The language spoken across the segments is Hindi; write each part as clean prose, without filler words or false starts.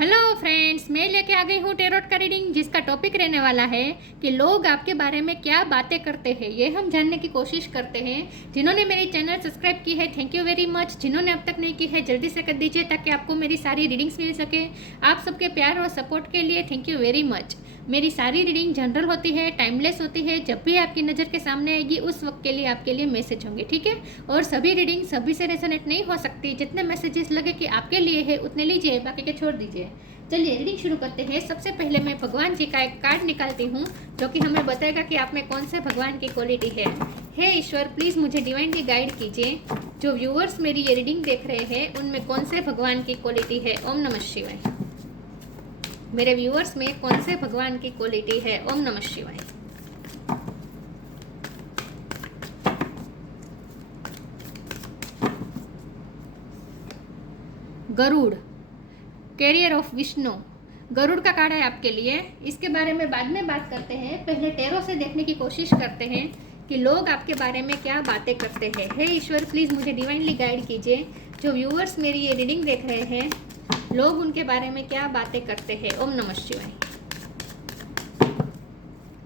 हेलो फ्रेंड्स, मैं लेके आ गई हूँ टेरोट का रीडिंग, जिसका टॉपिक रहने वाला है कि लोग आपके बारे में क्या बातें करते हैं। ये हम जानने की कोशिश करते हैं। जिन्होंने मेरी चैनल सब्सक्राइब की है, थैंक यू वेरी मच। जिन्होंने अब तक नहीं की है, जल्दी से कर दीजिए ताकि आपको मेरी सारी रीडिंग्स मिल सके। आप सबके प्यार और सपोर्ट के लिए थैंक यू वेरी मच। मेरी सारी रीडिंग जनरल होती है, टाइमलेस होती है। जब भी आपकी नज़र के सामने आएगी उस वक्त के लिए आपके लिए मैसेज होंगे, ठीक है। और सभी रीडिंग सभी से रेजोनेट नहीं हो सकती। जितने मैसेजेस लगे कि आपके लिए है उतने लीजिए, बाकी के छोड़ दीजिए। चलिए रीडिंग शुरू करते हैं। सबसे पहले मैं भगवान जी का एक कार्ड निकालती हूँ जो कि हमें बताएगा कि आप में कौन से भगवान की क्वालिटी है। हे ईश्वर, प्लीज़ मुझे डिवाइनली गाइड कीजिए। जो व्यूअर्स मेरी ये रीडिंग देख रहे हैं उनमें कौन से भगवान की क्वालिटी है। ओम नमः शिवाय। मेरे व्यूअर्स में कौन से भगवान की क्वालिटी है। ओम नमः शिवाय। Garuda, carrier of Vishnu. गरुड़ का कार्ड है आपके लिए। इसके बारे में बाद में बात करते हैं। पहले टैरो से देखने की कोशिश करते हैं कि लोग आपके बारे में क्या बातें करते हैं। हे ईश्वर, प्लीज़ मुझे डिवाइनली गाइड कीजिए। जो व्यूअर्स मेरी ये रीडिंग देख रहे हैं, लोग उनके बारे में क्या बातें करते हैं। ओम नमः शिवाय।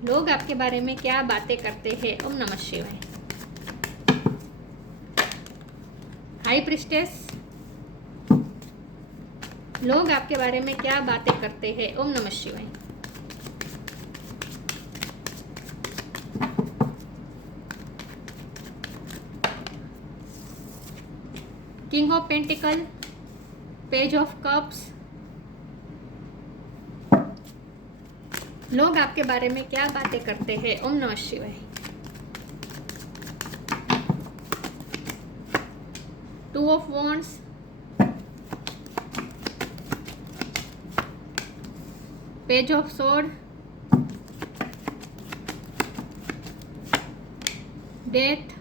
लोग आपके बारे में क्या बातें करते हैं। ओम नमः शिवाय। हाई प्रिस्टेस, लोग आपके बारे में क्या बातें करते हैं। ओम नमः शिवाय। King of pentacle, page of cups. लोग आपके बारे में क्या बातें करते हैं। ओम नमः शिवाय। Two of wands, page of sword, death,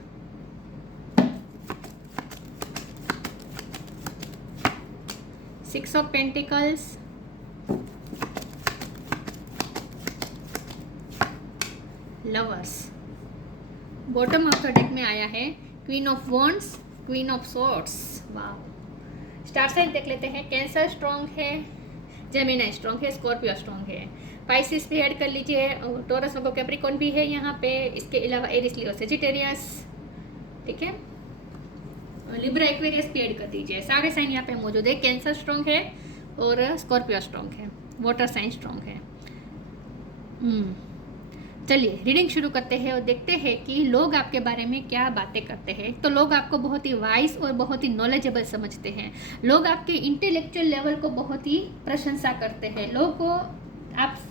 six of pentacles, lovers. Bottom of the deck में आया है queen of wands, queen of swords. वाह। स्टार साइन देख लेते हैं। कैंसर स्ट्रॉन्ग है, जेमिनी स्ट्रॉन्ग है, स्कॉर्पियो स्ट्रॉन्ग है। पाइसिस भी ऐड कर लीजिए, टॉरस को कैप्रिकॉन भी है यहाँ पे। इसके अलावा एरिस, लियो, सेजिटेरियस, ठीक है। लिब्रा, एक्वेरियस भी ऐड कर दीजिए। सारे साइन यहाँ पे मौजूद है। कैंसर स्ट्रॉन्ग है और स्कॉर्पियो स्ट्रॉन्ग है, वाटर साइन स्ट्रॉन्ग है। चलिए रीडिंग शुरू करते हैं और देखते हैं कि लोग आपके बारे में क्या बातें करते हैं। तो लोग आपको बहुत ही वाइज और बहुत ही नॉलेजेबल समझते हैं। लोग आपके इंटेलेक्चुअल लेवल को बहुत ही प्रशंसा करते हैं।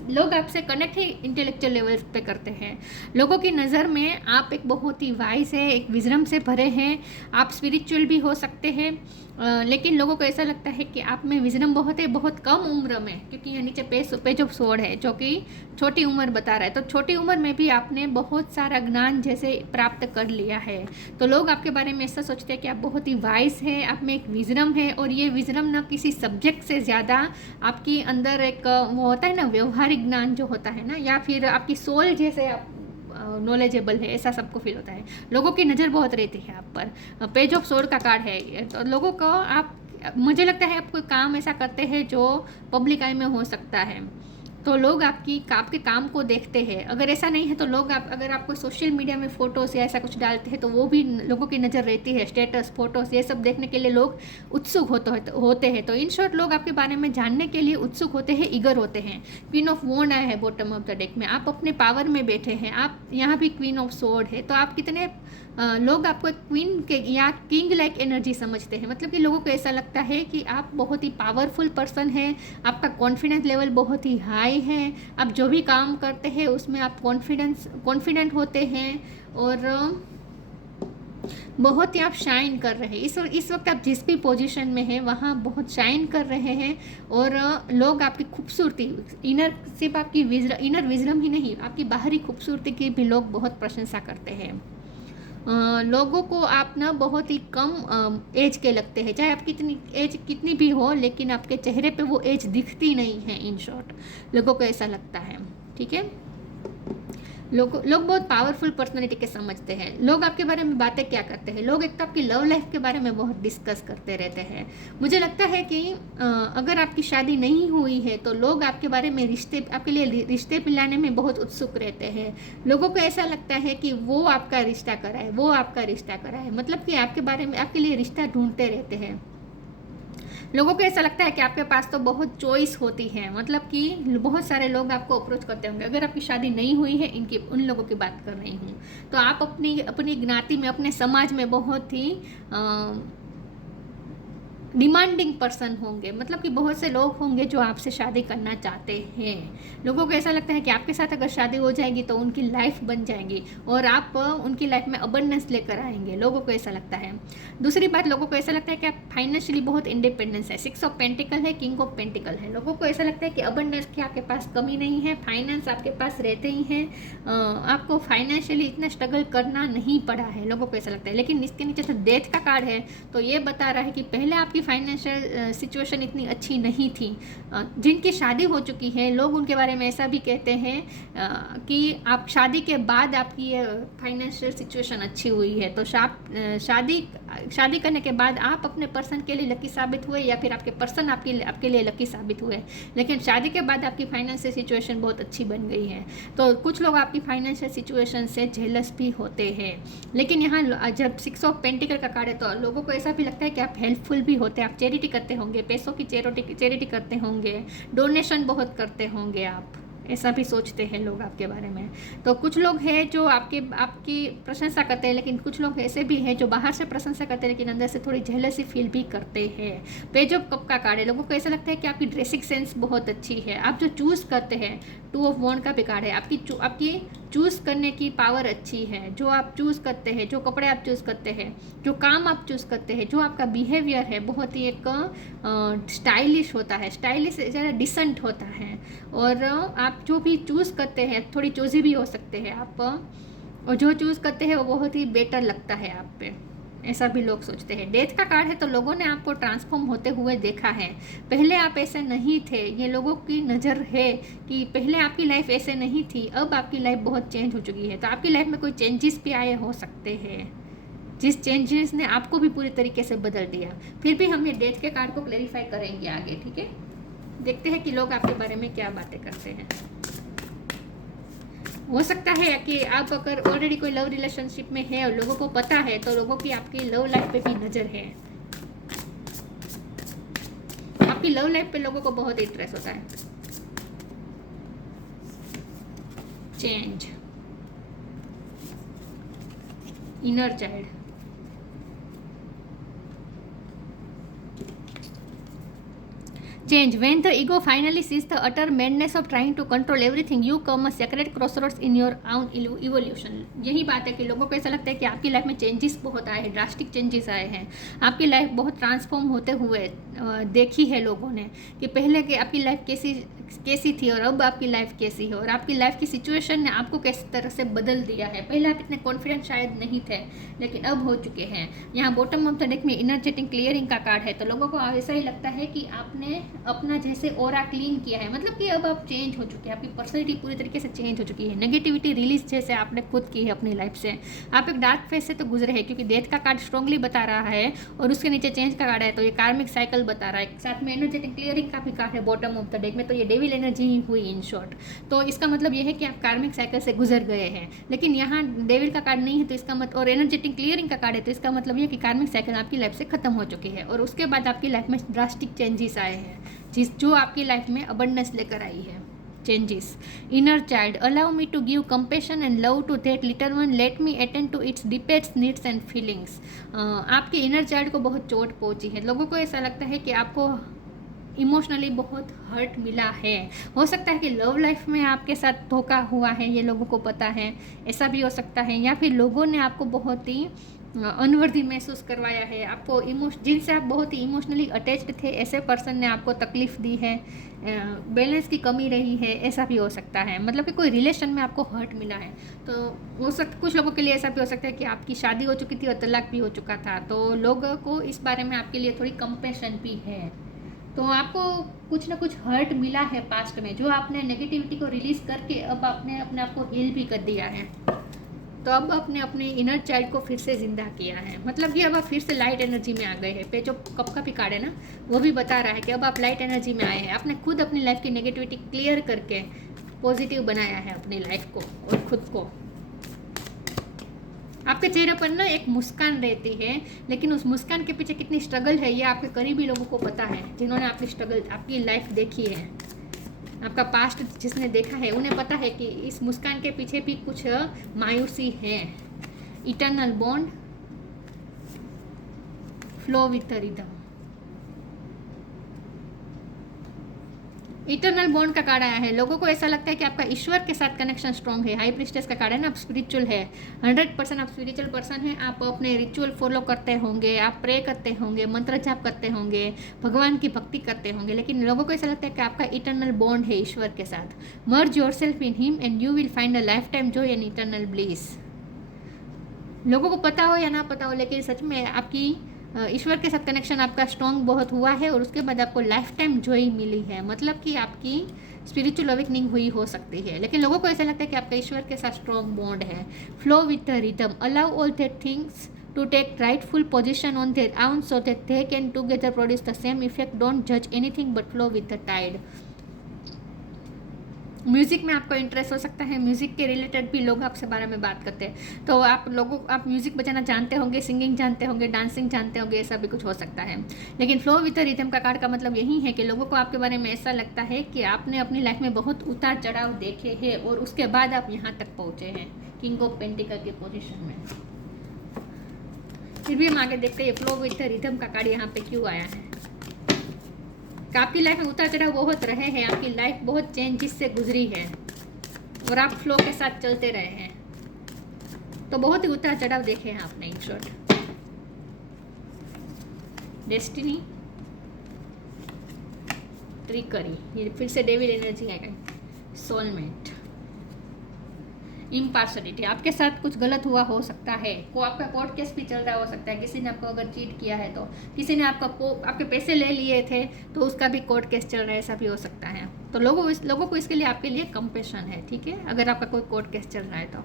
लोग आपसे कनेक्ट ही इंटेलेक्चुअल लेवल पे करते हैं। लोगों की नज़र में आप एक बहुत ही वाइज है, एक विजडम से भरे हैं। आप स्पिरिचुअल भी हो सकते हैं, लेकिन लोगों को ऐसा लगता है कि आप में विजडम बहुत है, बहुत कम उम्र में, क्योंकि यहाँ नीचे पेज ऑफ स्वॉर्ड है जो कि छोटी उम्र बता रहा है। तो छोटी उम्र में भी आपने बहुत सारा ज्ञान जैसे प्राप्त कर लिया है। तो लोग आपके बारे में ऐसा सोचते हैं कि आप बहुत ही वाइज है, आप में एक विजडम है। और ये विजडम ना किसी सब्जेक्ट से ज़्यादा आपकी अंदर एक वो होता है ना, व्यवहारिक ज्ञान जो होता है ना, या फिर आपकी सोल जैसे आप नॉलेजेबल है, ऐसा सबको फील होता है। लोगों की नज़र बहुत रहती है आप पर। पेज ऑफ स्वॉर्ड का कार्ड है। तो लोगों को आप, मुझे लगता है आप कोई काम ऐसा करते हैं जो पब्लिक आई में हो सकता है, तो लोग आपके काम को देखते हैं। अगर ऐसा नहीं है तो लोग अगर आप कोई सोशल मीडिया में फ़ोटोज़ या ऐसा कुछ डालते हैं तो वो भी लोगों की नज़र रहती है। स्टेटस, फोटोज़, ये सब देखने के लिए लोग उत्सुक होते हैं। तो इन शॉर्ट लोग आपके बारे में जानने के लिए उत्सुक होते हैं, ईगर होते हैं। क्वीन ऑफ वॉन्ड आया है बॉटम ऑफ द डेक में। आप अपने पावर में बैठे हैं। आप यहाँ भी क्वीन ऑफ स्वॉर्ड है। तो आप कितने लोग आपको क्वीन के या किंग लाइक एनर्जी समझते हैं। मतलब कि लोगों को ऐसा लगता है कि आप बहुत ही पावरफुल पर्सन हैं। आपका कॉन्फिडेंस लेवल बहुत ही हाई है। आप जो भी काम करते हैं उसमें आप कॉन्फिडेंट होते हैं और बहुत ही आप शाइन कर रहे हैं। इस वक्त आप जिस भी पोजीशन में हैं वहाँ बहुत शाइन कर रहे हैं। और लोग आपकी खूबसूरती, सिर्फ आपकी इनर विजडम ही नहीं, आपकी बाहरी खूबसूरती की भी लोग बहुत प्रशंसा करते हैं। लोगों को आप ना बहुत ही कम एज के लगते हैं, चाहे आप कितनी भी हो, लेकिन आपके चेहरे पे वो एज दिखती नहीं है। इन शॉर्ट लोगों को ऐसा लगता है, ठीक है। लोग बहुत पावरफुल पर्सनालिटी के समझते हैं। लोग आपके बारे में बातें क्या करते हैं, लोग एक तो आपकी लव लाइफ के बारे में बहुत डिस्कस करते रहते हैं। मुझे लगता है कि अगर आपकी शादी नहीं हुई है तो लोग आपके बारे में आपके लिए रिश्ते पिलाने में बहुत उत्सुक रहते हैं। लोगों को ऐसा लगता है कि वो आपका रिश्ता कराए, वो आपका रिश्ता कराए, मतलब कि आपके बारे में, आपके लिए रिश्ता ढूंढते रहते हैं। लोगों को ऐसा लगता है कि आपके पास तो बहुत चॉइस होती है, मतलब कि बहुत सारे लोग आपको अप्रोच करते होंगे। अगर आपकी शादी नहीं हुई है, इनकी उन लोगों की बात कर रही हूँ, तो आप अपनी अपनी ज्ञाति में, अपने समाज में बहुत ही डिमांडिंग पर्सन होंगे, मतलब कि बहुत से लोग होंगे जो आपसे शादी करना चाहते हैं। लोगों को ऐसा लगता है कि आपके साथ अगर शादी हो जाएगी तो उनकी लाइफ बन जाएगी और आप उनकी लाइफ में अबंडेंस लेकर आएंगे, लोगों को ऐसा लगता है। दूसरी बात, लोगों को ऐसा लगता है कि आप फाइनेंशियली बहुत इंडिपेंडेंस है, 6 ऑफ पेंटिकल है, किंग ऑफ पेंटिकल है। लोगों को ऐसा लगता है कि अबंडेंस की आपके पास कमी नहीं है, फाइनेंस आपके पास रहते ही हैं, आपको फाइनेंशियली इतना स्ट्रगल करना नहीं पड़ा है, लोगों को ऐसा लगता है। लेकिन इसके नीचे तो डेथ का कार्ड है, तो ये बता रहा है कि पहले आपकी फाइनेंशियल सिचुएशन इतनी अच्छी नहीं थी। जिनकी शादी हो चुकी है, लोग उनके बारे में ऐसा भी कहते हैं कि आप शादी के बाद आपकी फाइनेंशियल सिचुएशन अच्छी हुई है। तो शादी करने के बाद आप अपने पर्सन के लिए लकी साबित हुए या फिर आपके पर्सन आपके लिए लकी साबित हुए, लेकिन शादी के बाद आपकी फाइनेंशियल सिचुएशन बहुत अच्छी बन गई है। तो कुछ लोग आपकी फाइनेंशियल सिचुएशन से जेलस भी होते हैं। लेकिन यहाँ जब 6 ऑफ पेंटिकल का कार्ड है तो लोगों को ऐसा भी लगता है कि आप हेल्पफुल भी होते हैं, आप चैरिटी करते होंगे, पैसों की चैरिटी करते होंगे, डोनेशन बहुत करते होंगे, आप ऐसा भी सोचते हैं लोग आपके बारे में। तो कुछ लोग हैं जो आपकी प्रशंसा करते हैं, लेकिन कुछ लोग ऐसे भी हैं जो बाहर से प्रशंसा करते हैं लेकिन अंदर से थोड़ी जेलसी फील भी करते हैं। पेज ऑफ कप का कार्ड है, लोगों को ऐसा लगता है कि आपकी ड्रेसिंग सेंस बहुत अच्छी है, आप जो चूज़ करते हैं। 2 ऑफ वॉन्ड का भी कार्ड है, आपकी चूज़ करने की पावर अच्छी है, जो आप चूज़ करते हैं, जो कपड़े आप चूज़ करते हैं, जो काम आप चूज़ करते हैं, जो आपका बिहेवियर है बहुत ही एक स्टाइलिश होता है, स्टाइलिश ज़्यादा डिसेंट होता है। और आप जो भी चूज़ करते हैं, थोड़ी चूज़ी भी हो सकते हैं आप, और जो चूज़ करते हैं वो बहुत ही बेटर लगता है आप पे, ऐसा भी लोग सोचते हैं। डेथ का कार्ड है, तो लोगों ने आपको ट्रांसफॉर्म होते हुए देखा है, पहले आप ऐसे नहीं थे, ये लोगों की नज़र है कि पहले आपकी लाइफ ऐसे नहीं थी, अब आपकी लाइफ बहुत चेंज हो चुकी है। तो आपकी लाइफ में कोई चेंजेस भी आए हो सकते हैं, जिस चेंजेस ने आपको भी पूरी तरीके से बदल दिया। फिर भी हम ये डेथ के कार्ड को क्लेरिफाई करेंगे आगे, ठीक है। देखते हैं कि लोग आपके बारे में क्या बातें करते हैं। हो सकता है कि आप अगर ऑलरेडी कोई लव रिलेशनशिप में है और लोगों को पता है, तो लोगों की आपकी लव लाइफ पे भी नज़र है, आपकी लव लाइफ पे लोगों को बहुत इंटरेस्ट होता है। Change, inner child, change. When the ego finally sees the utter madness of trying to control everything, you come a sacred crossroads in your own evolution. यही बात है कि लोगों को ऐसा लगता है कि आपकी लाइफ में चेंजेस बहुत आए हैं, ड्रास्टिक चेंजेस आए हैं, आपकी लाइफ बहुत ट्रांसफॉर्म होते हुए देखी है लोगों ने, कि पहले की आपकी लाइफ कैसी थी और अब आपकी लाइफ कैसी है, और आपकी लाइफ की सिचुएशन ने आपको किस तरह से बदल दिया है। पहले आप इतने कॉन्फिडेंट शायद नहीं थे, लेकिन अब हो चुके हैं। यहाँ बॉटम ऑफ द डेक में एनर्जेटिक क्लियरिंग का कार्ड है, तो लोगों को ऐसा ही लगता है कि आपने अपना जैसे ऑरा क्लीन किया है, मतलब कि अब आप चेंज हो चुके हैं, आपकी पर्सनैलिटी पूरी तरीके से चेंज हो चुकी है, नेगेटिविटी रिलीज जैसे आपने खुद की है अपनी लाइफ से, आप एक डार्क फेज से तो गुजरे हैं, क्योंकि डेथ का कार्ड स्ट्रांगली बता रहा है और उसके नीचे चेंज का कार्ड है, तो ये कार्मिक साइकिल बता रहा है। साथ में एनर्जेटिक क्लियरिंग का भी कार्ड है बॉटम ऑफ द डेक में, तो ये डेविल एनर्जी ही हुई इन शॉर्ट। तो इसका मतलब ये है कि आप कार्मिक साइकिल से गुजर गए हैं, लेकिन यहाँ डेविल का कार्ड नहीं है, तो इसका मतलब, और एनर्जेटिक क्लियरिंग का कार्ड है, तो इसका मतलब ये कि कार्मिक साइकिल आपकी लाइफ से खत्म हो चुकी है और उसके बाद आपकी लाइफ में ड्रास्टिक चेंजेस आए हैं, जो आपकी लाइफ में अबंडेंस लेकर आई है। Changes, inner child, allow me to give compassion and love to that little one, let me attend to its deepest needs and feelings. आपके इनर चाइल्ड को बहुत चोट पहुंची है, लोगों को ऐसा लगता है कि आपको इमोशनली बहुत हर्ट मिला है। हो सकता है कि लव लाइफ में आपके साथ धोखा हुआ है, ये लोगों को पता है, ऐसा भी हो सकता है, या फिर लोगों ने आपको बहुत ही अनवर्दी महसूस करवाया है, आपको जिनसे आप बहुत ही इमोशनली अटैच्ड थे, ऐसे पर्सन ने आपको तकलीफ़ दी है, बैलेंस की कमी रही है, ऐसा भी हो सकता है, मतलब कि कोई रिलेशन में आपको हर्ट मिला है। तो कुछ लोगों के लिए ऐसा भी हो सकता है कि आपकी शादी हो चुकी थी और तलाक भी हो चुका था, तो लोगों को इस बारे में आपके लिए थोड़ी कंपेशन भी है। तो आपको कुछ ना कुछ हर्ट मिला है पास्ट में, जो आपने नेगेटिविटी को रिलीज करके अब आपने अपने आप को हील भी कर दिया है। तो अब आपने अपने इनर चाइल्ड को फिर से जिंदा किया है, मतलब कि अब आप फिर से लाइट एनर्जी में आ गए हैं। पे जो कप का भी कार्ड है ना, वो भी बता रहा है कि अब आप लाइट एनर्जी में आए हैं। आपने खुद अपनी लाइफ की नेगेटिविटी क्लियर करके पॉजिटिव बनाया है अपनी लाइफ को और खुद को। आपके चेहरे पर ना एक मुस्कान रहती है, लेकिन उस मुस्कान के पीछे कितनी स्ट्रगल है ये आपके करीबी लोगों को पता है, जिन्होंने आपकी स्ट्रगल, आपकी लाइफ देखी है, आपका पास्ट जिसने देखा है, उन्हें पता है कि इस मुस्कान के पीछे भी कुछ मायूसी है। Eternal bond, flow with the rhythm. Eternal bond का कार्ड आया है। लोगों को ऐसा लगता है कि आपका ईश्वर के साथ कनेक्शन स्ट्रॉन्ग है। हाई प्रीस्टेस का कार्ड है ना, आप स्पिरिचुअल है, 100% आप स्पिरिचुअल पर्सन है। आप अपने रिचुअल फॉलो करते होंगे, आप प्रे करते होंगे, मंत्र जाप करते होंगे, भगवान की भक्ति करते होंगे, लेकिन लोगों को ऐसा लगता है कि आपका इटर्नल बॉन्ड है ईश्वर के साथ। Merge yourself in him and you will find a lifetime joy and eternal bliss. लोगों को पता हो या ना पता हो, लेकिन सच में आपकी ईश्वर के साथ कनेक्शन आपका स्ट्रॉन्ग बहुत हुआ है और उसके बाद आपको लाइफ टाइम जॉय मिली है, मतलब कि आपकी स्पिरिचुअल अवेकनिंग हुई हो सकती है। लेकिन लोगों को ऐसा लगता है कि आपका ईश्वर के साथ स्ट्रॉन्ग बॉन्ड है। Flow with the rhythm, allow all that things to take rightful position on their own so that they can together produce the same effect. Don't जज anything but flow with the tide. Music में आपको इंटरेस्ट हो सकता है, म्यूज़िक के रिलेटेड भी लोग आपसे बारे में बात करते हैं, तो आप म्यूज़िक बजाना जानते होंगे, सिंगिंग जानते होंगे, डांसिंग जानते होंगे, ऐसा भी कुछ हो सकता है। लेकिन फ्लो विद द रिदम का कार्ड का मतलब यही है कि लोगों को आपके बारे में ऐसा लगता है कि आपने अपनी लाइफ में बहुत उतार चढ़ाव देखे हैं और उसके बाद आप यहाँ तक पहुँचे हैं, किंग ऑफ पेंटिकल के पोजिशन में। फिर भी हम आगे देखते हैं फ्लो विद द रिदम का कार्ड यहाँ पे क्यों आया है। आपकी लाइफ में उतार चढ़ाव बहुत रहे हैं, आपकी लाइफ बहुत चेंजेस से गुजरी है और आप फ्लो के साथ चलते रहे हैं, तो बहुत ही उतार चढ़ाव देखे हैं आपने। इन शॉर्ट, डेस्टिनी, ट्रिकरी, ये फिर से डेविल एनर्जी आएगा, सोलमेट, इम्पार्शलिटी, आपके साथ कुछ गलत हुआ हो सकता है, को आपका कोर्ट केस भी चल रहा हो सकता है, किसी ने आपको अगर चीट किया है तो, किसी ने आपके पैसे ले लिए थे तो उसका भी कोर्ट केस चल रहा है, ऐसा भी हो सकता है। तो लोगों को इसके लिए आपके लिए कंपेशन है, ठीक है, अगर आपका कोई कोर्ट केस चल रहा है तो।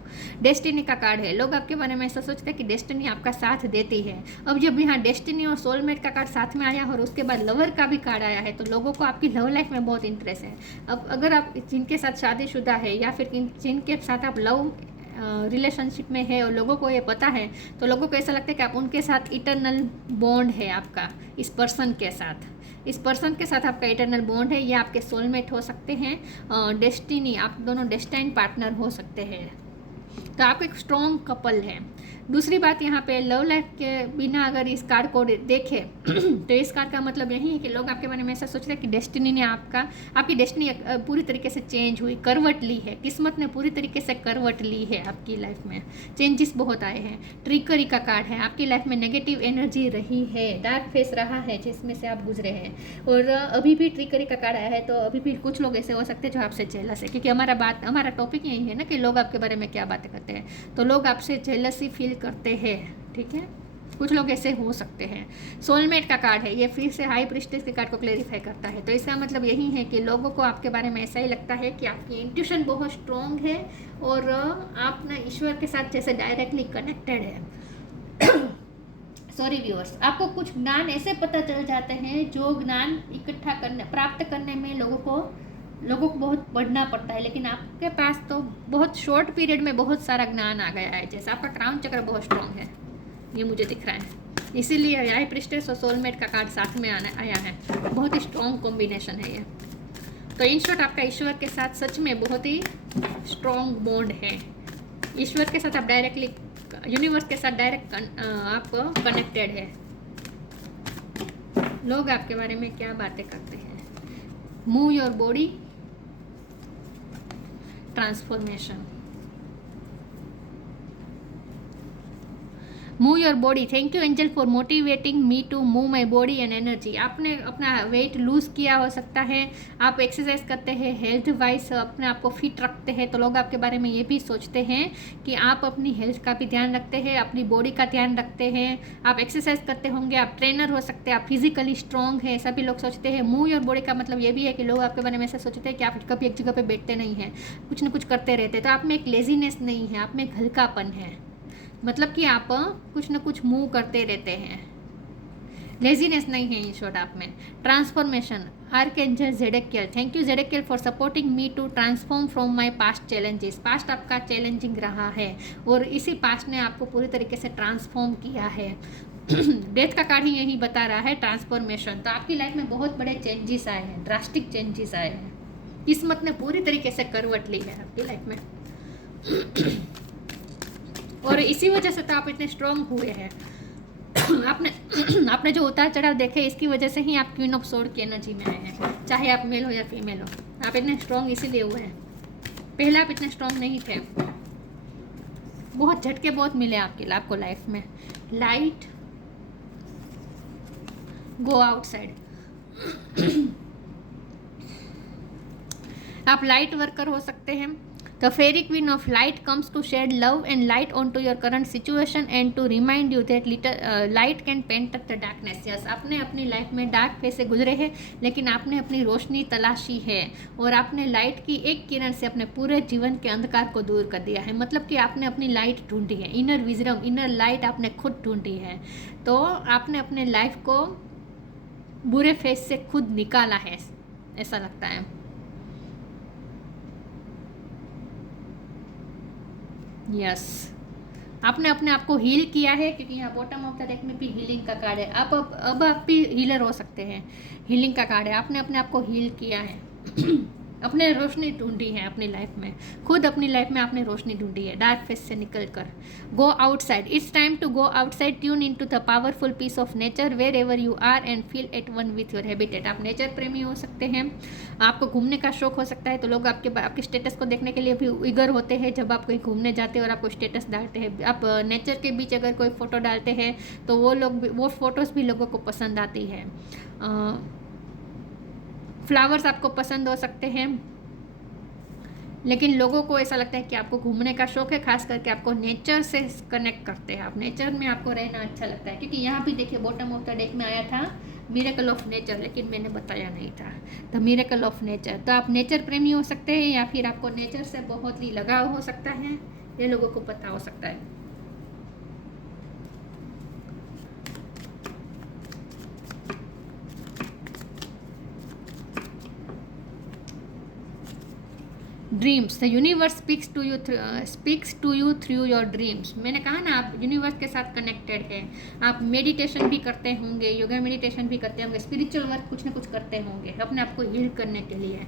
डेस्टिनी का कार्ड है, लोग आपके बारे में ऐसा सोचते हैं कि डेस्टिनी आपका साथ देती है। अब जब यहाँ डेस्टिनी और सोलमेट का कार्ड साथ में आया और उसके बाद लवर का भी कार्ड आया है, तो लोगों को आपकी लव लाइफ में बहुत इंटरेस्ट है। अब अगर आप जिनके साथ शादीशुदा है या फिर जिनके साथ आप लव रिलेशनशिप में है और लोगों को ये पता है, तो लोगों को ऐसा लगता है कि आप उनके साथ इटर्नल बॉन्ड है आपका, इस पर्सन के साथ, इस पर्सन के साथ आपका इटर्नल बॉन्ड है। ये आपके सोलमेट हो सकते हैं, डेस्टिनी, आप दोनों डेस्टाइन पार्टनर हो सकते हैं, तो आप एक स्ट्रॉन्ग कपल है। दूसरी बात यहाँ पे लव लाइफ के बिना अगर इस कार्ड को देखें तो इस कार्ड का मतलब यही है कि लोग आपके बारे में ऐसा सोच रहे हैं कि डेस्टिनी ने आपकी डेस्टिनी पूरी तरीके से चेंज हुई, करवट ली है, किस्मत ने पूरी तरीके से करवट ली है, आपकी लाइफ में चेंजेस बहुत आए हैं। ट्रिकरी का कार्ड है, आपकी लाइफ में नेगेटिव एनर्जी रही है, डार्क फेस रहा है जिसमें से आप गुजरे हैं, और अभी भी ट्रिकरी का कार्ड आया है, तो अभी भी कुछ लोग ऐसे हो सकते हैं जो आपसे जेलस है, क्योंकि हमारा टॉपिक यही है ना कि लोग आपके बारे में क्या बातें करते हैं, तो लोग आपसे जेलसी फील करते हैं, ठीक है, कुछ लोग ऐसे हो सकते हैं। सोलमेट का कार्ड है, ये फिर से हाई प्रीस्टेस के कार्ड को क्लेरिफाई करता है, तो इसका मतलब यही है कि लोगों को आपके बारे में ऐसा ही लगता है कि आपकी इंट्यूशन बहुत स्ट्रॉन्ग है और आप ना ईश्वर के साथ जैसे डायरेक्टली कनेक्टेड है। सॉरी व्यूअर्स, आपको कुछ ज्ञान ऐसे पता चल जाते हैं जो ज्ञान प्राप्त करने में लोगों को बहुत पढ़ना पड़ता है, लेकिन आपके पास तो बहुत शॉर्ट पीरियड में बहुत सारा ज्ञान आ गया है। जैसे आपका क्राउन चक्र बहुत स्ट्रॉन्ग है, ये मुझे दिख रहा है, इसीलिए हाई प्रीस्टेस और सोलमेट का कार्ड साथ में आया है, बहुत ही स्ट्रॉन्ग कॉम्बिनेशन है ये। तो इन शॉर्ट, आपका ईश्वर के साथ सच में बहुत ही स्ट्रॉन्ग बॉन्ड है। ईश्वर के साथ आप डायरेक्टली, यूनिवर्स के साथ डायरेक्ट आप कनेक्टेड है। लोग आपके बारे में क्या बातें करते हैं। Move your body, transformation. Move your body, thank you angel for motivating me to move my body and energy. आपने अपना वेट लूज़ किया हो सकता है, आप एक्सरसाइज करते हैं, हेल्थ वाइज अपने आप को फिट रखते हैं, तो लोग आपके बारे में ये भी सोचते हैं कि आप अपनी हेल्थ का भी ध्यान रखते हैं, अपनी बॉडी का ध्यान रखते हैं, आप एक्सरसाइज करते होंगे, आप ट्रेनर हो सकते हैं, आप फिजिकली स्ट्रॉन्ग है, सभी लोग सोचते हैं। मूव योर बॉडी का मतलब ये भी है कि लोग आपके बारे में ऐसा सोचते हैं कि आप कभी एक जगह पर बैठते नहीं हैं, कुछ ना कुछ करते रहते हैं, तो आप में एक लेजीनेस नहीं है, आप में एक हल्कापन है, मतलब कि आप कुछ ना कुछ मूव करते रहते हैं, लेजीनेस नहीं है इन शॉर्ट आप में। Transformation, archangel Zadkiel, thank you Zadkiel for supporting me to transform from my past challenges. Past आपका चैलेंजिंग रहा है और इसी पास्ट ने आपको पूरी तरीके से ट्रांसफॉर्म किया है। डेथ का कार्ड ही यही बता रहा है ट्रांसफॉर्मेशन, तो आपकी लाइफ में बहुत बड़े चेंजेस आए हैं, ड्रास्टिक चेंजेस आए हैं, किस्मत ने पूरी तरीके से करवट ली है आपकी लाइफ में। और इसी वजह से तो आप इतने स्ट्रॉन्ग हुए हैं। आपने जो उतार चढ़ाव देखे, इसकी वजह से ही आप क्वीन ऑफ सोर्ड की एनर्जी में आए हैं, चाहे आप मेल हो या फीमेल हो। आप इतने स्ट्रॉन्ग इसीलिए हुए हैं, पहले आप इतने स्ट्रॉन्ग नहीं थे, बहुत झटके बहुत मिले आपको लाइफ में। लाइट, गो आउटसाइड, आप लाइट वर्कर हो सकते हैं। The fairy queen of light comes to shed love and light onto your current situation and to remind you that light can penetrate the darkness. Yes, आपने अपनी लाइफ में डार्क फेज से गुजरे हैं, लेकिन आपने अपनी रोशनी तलाशी है और आपने लाइट की एक किरण से अपने पूरे जीवन के अंधकार को दूर कर दिया है। मतलब कि आपने अपनी लाइट ढूंढी है, इनर विजडम, इनर लाइट आपने खुद ढूंढी है। तो आपने अपने लाइफ को बुरे फेज से खुद निकाला है, ऐसा लगता है। यस, आपने अपने आप को हील किया है, क्योंकि यहाँ बॉटम ऑफ द डेक में भी हीलिंग का कार्ड है। अब आप भी हीलर हो सकते हैं, हीलिंग का कार्ड है। आपने अपने आप को हील किया है। अपने रोशनी ढूंढी है अपनी लाइफ में, खुद अपनी लाइफ में आपने रोशनी ढूंढी है डार्क फेस से निकल कर। Go outside, it's time to go outside, tune in to the powerful peace of nature wherever you are and feel at one with your habitat. आप नेचर प्रेमी हो सकते हैं, आपको घूमने का शौक हो सकता है, तो लोग आपके स्टेटस को देखने के लिए भी इगर होते हैं जब आप कहीं घूमने जाते हैं और आपको स्टेटस डालते हैं। आप नेचर के बीच अगर कोई फ़ोटो डालते हैं तो वो फ़ोटोज़ भी लोगों को पसंद आती है। फ्लावर्स आपको पसंद हो सकते हैं, लेकिन लोगों को ऐसा लगता है कि आपको घूमने का शौक है, खास करके आपको नेचर से कनेक्ट करते हैं, आप नेचर में आपको रहना अच्छा लगता है। क्योंकि यहाँ भी देखिए बॉटम ऑफ द डेक में आया था मिरेकल ऑफ नेचर, लेकिन मैंने बताया नहीं था द मिरेकल ऑफ नेचर। तो आप नेचर प्रेमी हो सकते हैं या फिर आपको नेचर से बहुत ही लगाव हो सकता है, ये लोगों को पता हो सकता है। Dreams, the universe speaks to you through your dreams. मैंने कहा ना आप यूनिवर्स के साथ कनेक्टेड है, आप मेडिटेशन भी करते होंगे, योगा मेडिटेशन भी करते होंगे, स्पिरिचुअल वर्क कुछ ना कुछ करते होंगे अपने आप को हील करने के लिए।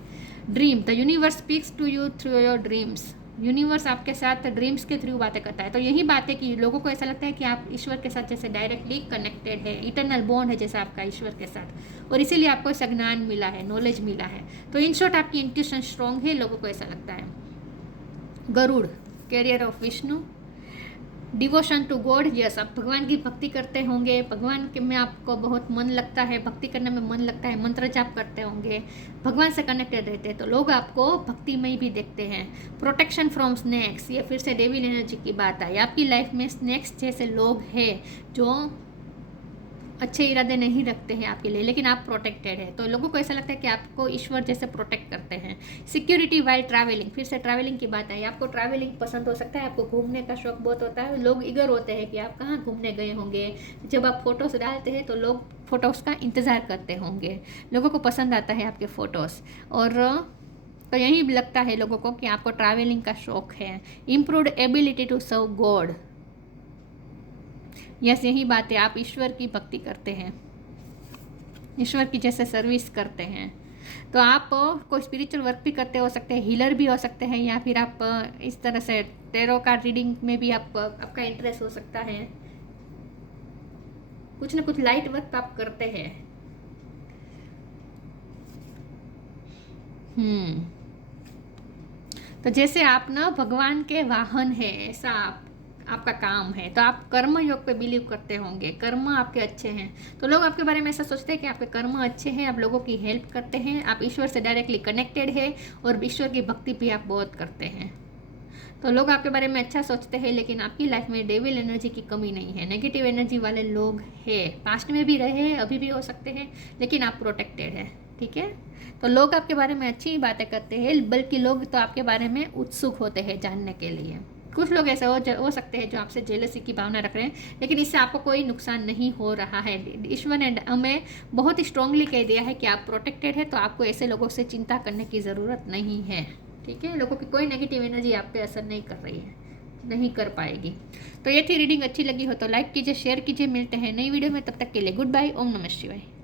Dream, the universe speaks to you through your dreams. Universe आपके साथ ड्रीम्स के थ्रू बातें करता है। तो यही बात है कि लोगों को ऐसा लगता है कि आप ईश्वर के साथ जैसे डायरेक्टली कनेक्टेड है, इटरनल बॉन्ड है जैसे आपका ईश्वर के साथ, और इसीलिए आपको ऐसा ज्ञान मिला है, नॉलेज मिला है। तो इन शॉर्ट आपकी इंट्यूशन स्ट्रॉन्ग है, लोगों को ऐसा लगता है। Garuda, carrier of Vishnu, devotion to God. Yes, आप भगवान की भक्ति करते होंगे, भगवान के में आपको बहुत मन लगता है, भक्ति करने में मन लगता है, मंत्र जाप करते होंगे, भगवान से कनेक्टेड रहते हैं, तो लोग आपको भक्तिमय भी देखते हैं। प्रोटेक्शन फ्रॉम स्नैक्स, ये फिर से डेविल एनर्जी की बात आई। आपकी लाइफ में स्नैक्स जैसे लोग हैं जो अच्छे इरादे नहीं रखते हैं आपके लिए, लेकिन आप प्रोटेक्टेड है, तो लोगों को ऐसा लगता है कि आपको ईश्वर जैसे प्रोटेक्ट करते हैं। सिक्योरिटी वाइल ट्रैवलिंग, फिर से ट्रैवलिंग की बात आई। आपको ट्रैवलिंग पसंद हो सकता है, आपको घूमने का शौक बहुत होता है, लोग ईगर होते हैं कि आप कहाँ घूमने गए होंगे। जब आप फोटोज़ डालते हैं तो लोग फ़ोटोज़ का इंतज़ार करते होंगे, लोगों को पसंद आता है आपके फ़ोटोज़, और तो यही लगता है लोगों को कि आपको ट्रैवलिंग का शौक है। Improved ability to serve God, yes यही बात है, आप ईश्वर की भक्ति करते हैं, ईश्वर की जैसे सर्विस करते हैं। तो आप कोई स्पिरिचुअल वर्क भी करते हो सकते हैं, हीलर भी हो सकते हैं, या फिर आप इस तरह से टेरो कार्ड रीडिंग में भी आपका इंटरेस्ट हो सकता है। कुछ ना कुछ लाइट वर्क आप करते हैं। तो जैसे आप ना भगवान के वाहन है, ऐसा आपका काम है, तो आप कर्म योग पे बिलीव करते होंगे, कर्म आपके अच्छे हैं, तो लोग आपके बारे में ऐसा सोचते हैं कि आपके कर्म अच्छे हैं, आप लोगों की हेल्प करते हैं, आप ईश्वर से डायरेक्टली कनेक्टेड है और ईश्वर की भक्ति भी आप बहुत करते हैं। तो लोग आपके बारे में अच्छा सोचते हैं, लेकिन आपकी लाइफ में डेविल एनर्जी की कमी नहीं है। नेगेटिव एनर्जी वाले लोग हैं, पास्ट में भी रहे हैं, अभी भी हो सकते हैं, लेकिन आप प्रोटेक्टेड है। ठीक है, तो लोग आपके बारे में अच्छी बातें करते हैं, बल्कि लोग तो आपके बारे में उत्सुक होते हैं जानने के लिए। कुछ लोग ऐसे हो सकते हैं जो आपसे जेलसी की भावना रख रहे हैं, लेकिन इससे आपको कोई नुकसान नहीं हो रहा है। ईश्वर ने हमें बहुत ही स्ट्रांगली कह दिया है कि आप प्रोटेक्टेड है, तो आपको ऐसे लोगों से चिंता करने की ज़रूरत नहीं है। ठीक है, लोगों की कोई नेगेटिव एनर्जी आप पे असर नहीं कर रही है, नहीं कर पाएगी। तो ये थी रीडिंग, अच्छी लगी हो तो लाइक कीजिए, शेयर कीजिए। मिलते हैं नई वीडियो में, तब तक के लिए गुड बाय। ओम नमः शिवाय।